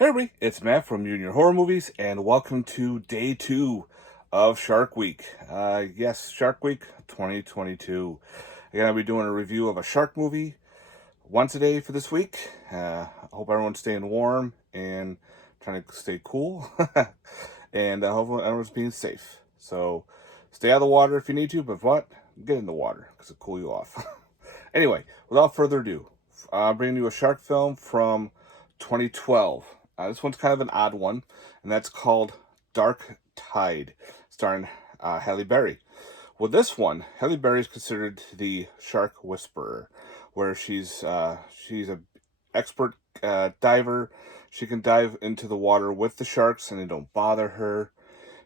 Hey everybody, it's Matt from Junior Horror Movies, and welcome to day 2 of Shark Week. Yes, Shark Week 2022. Again, I'll be doing a review of a shark movie once a day for this week. I hope everyone's staying warm and trying to stay cool, and I hope everyone's being safe. So, stay out of the water if you need to, but what? Get in the water, because it'll cool you off. Anyway, without further ado, I'm bringing you a shark film from 2012. This one's kind of an odd one, and that's called Dark Tide, starring Halle Berry. Well, this one, Halle Berry is considered the shark whisperer, where she's an expert diver. She can dive into the water with the sharks, and they don't bother her.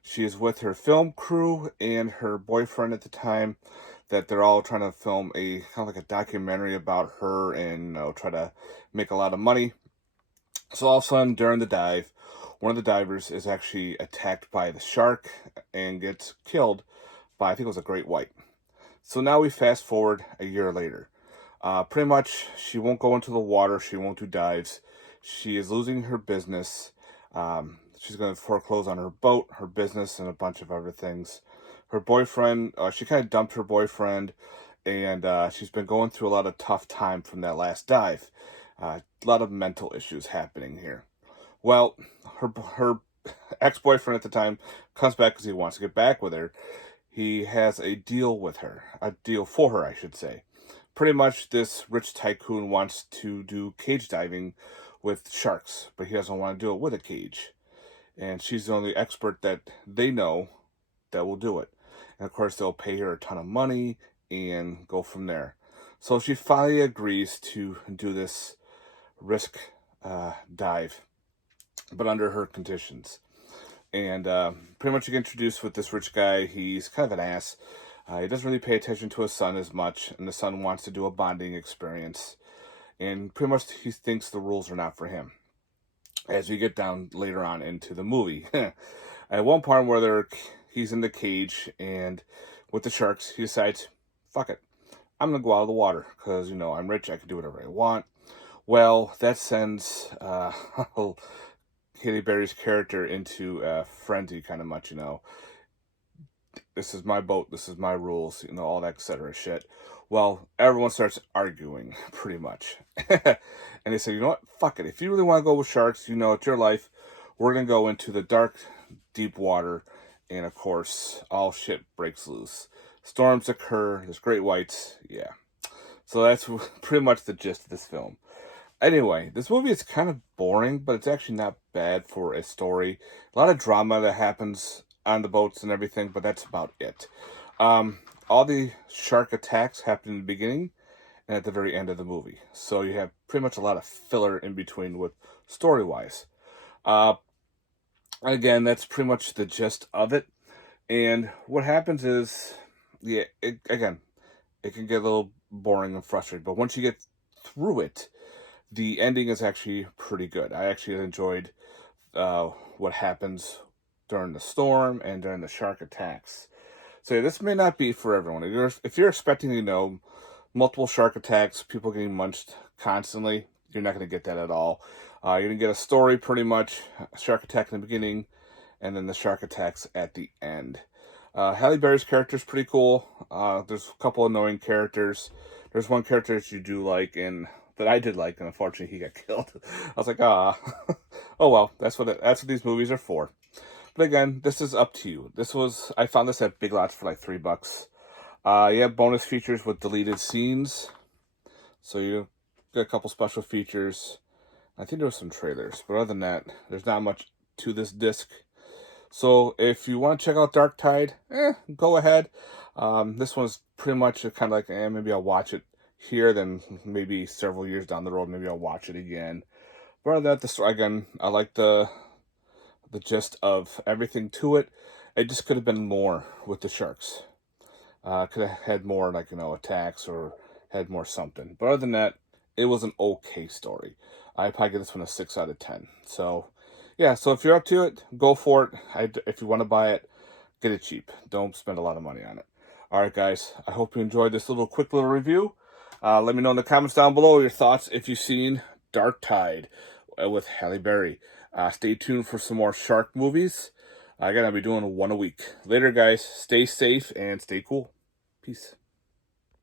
She is with her film crew and her boyfriend at the time, that they're all trying to film a kind of like a documentary about her and try to make a lot of money. So all of a sudden, during the dive, one of the divers is actually attacked by the shark and gets killed by, I think it was a great white. So now we fast forward a year later. Pretty much, she won't go into the water. She won't do dives. She is losing her business. She's going to foreclose on her boat, her business, and a bunch of other things. Her boyfriend, she kind of dumped her boyfriend, and she's been going through a lot of tough time from that last dive. A lot of mental issues happening here. Well, her ex-boyfriend at the time comes back because he wants to get back with her. He has a deal with her, a deal for her, I should say. Pretty much, this rich tycoon wants to do cage diving with sharks, but he doesn't want to do it with a cage. And she's the only expert that they know that will do it. And of course, they'll pay her a ton of money and go from there. So she finally agrees to do this risk dive, but under her conditions. And pretty much you get introduced with this rich guy. He's kind of an ass. He doesn't really pay attention to his son as much, and the son wants to do a bonding experience. And pretty much he thinks the rules are not for him. As we get down later on into the movie. At one point where he's in the cage and with the sharks, he decides, fuck it, I'm going to go out of the water because, I'm rich, I can do whatever I want. Well, that sends Halle Berry's character into a frenzy kind of much, This is my boat, this is my rules, all that etc. shit. Well, everyone starts arguing, pretty much. And they say, you know what, fuck it. If you really want to go with sharks, it's your life. We're going to go into the dark, deep water. And, of course, all shit breaks loose. Storms occur, there's great whites, yeah. So that's pretty much the gist of this film. Anyway, this movie is kind of boring, but it's actually not bad for a story. A lot of drama that happens on the boats and everything, but that's about it. All the shark attacks happen in the beginning and at the very end of the movie. So you have pretty much a lot of filler in between with story-wise. Again, that's pretty much the gist of it. And what happens is, it can get a little boring and frustrating. But once you get through it, the ending is actually pretty good. I actually enjoyed what happens during the storm and during the shark attacks. So this may not be for everyone. If you're expecting, multiple shark attacks, people getting munched constantly, you're not going to get that at all. You're going to get a story pretty much, a shark attack in the beginning, and then the shark attacks at the end. Halle Berry's character is pretty cool. There's a couple annoying characters. There's one character that you do like, and that I did like, and unfortunately he got killed. I was like, oh well, that's what these movies are for. But again, this is up to you. I found this at Big Lots for like $3. You have bonus features with deleted scenes. So you get a couple special features. I think there were some trailers, but other than that, there's not much to this disc. So if you want to check out Dark Tide, go ahead. This one's pretty much kind of like, maybe I'll watch it here, then maybe several years down the road, maybe I'll watch it again. But other than that, the story, again, I like the gist of everything to it. It just could have been more with the sharks. Could have had more, attacks or had more something. But other than that, it was an okay story. I probably give this one a 6 out of 10. So, yeah, so if you're up to it, go for it. If you want to buy it, get it cheap. Don't spend a lot of money on it. All right, guys, I hope you enjoyed this quick little review. Let me know in the comments down below your thoughts if you've seen Dark Tide. with Halle Berry. Stay tuned for some more shark movies. I'm going to be doing one a week. Later, guys. Stay safe and stay cool. Peace.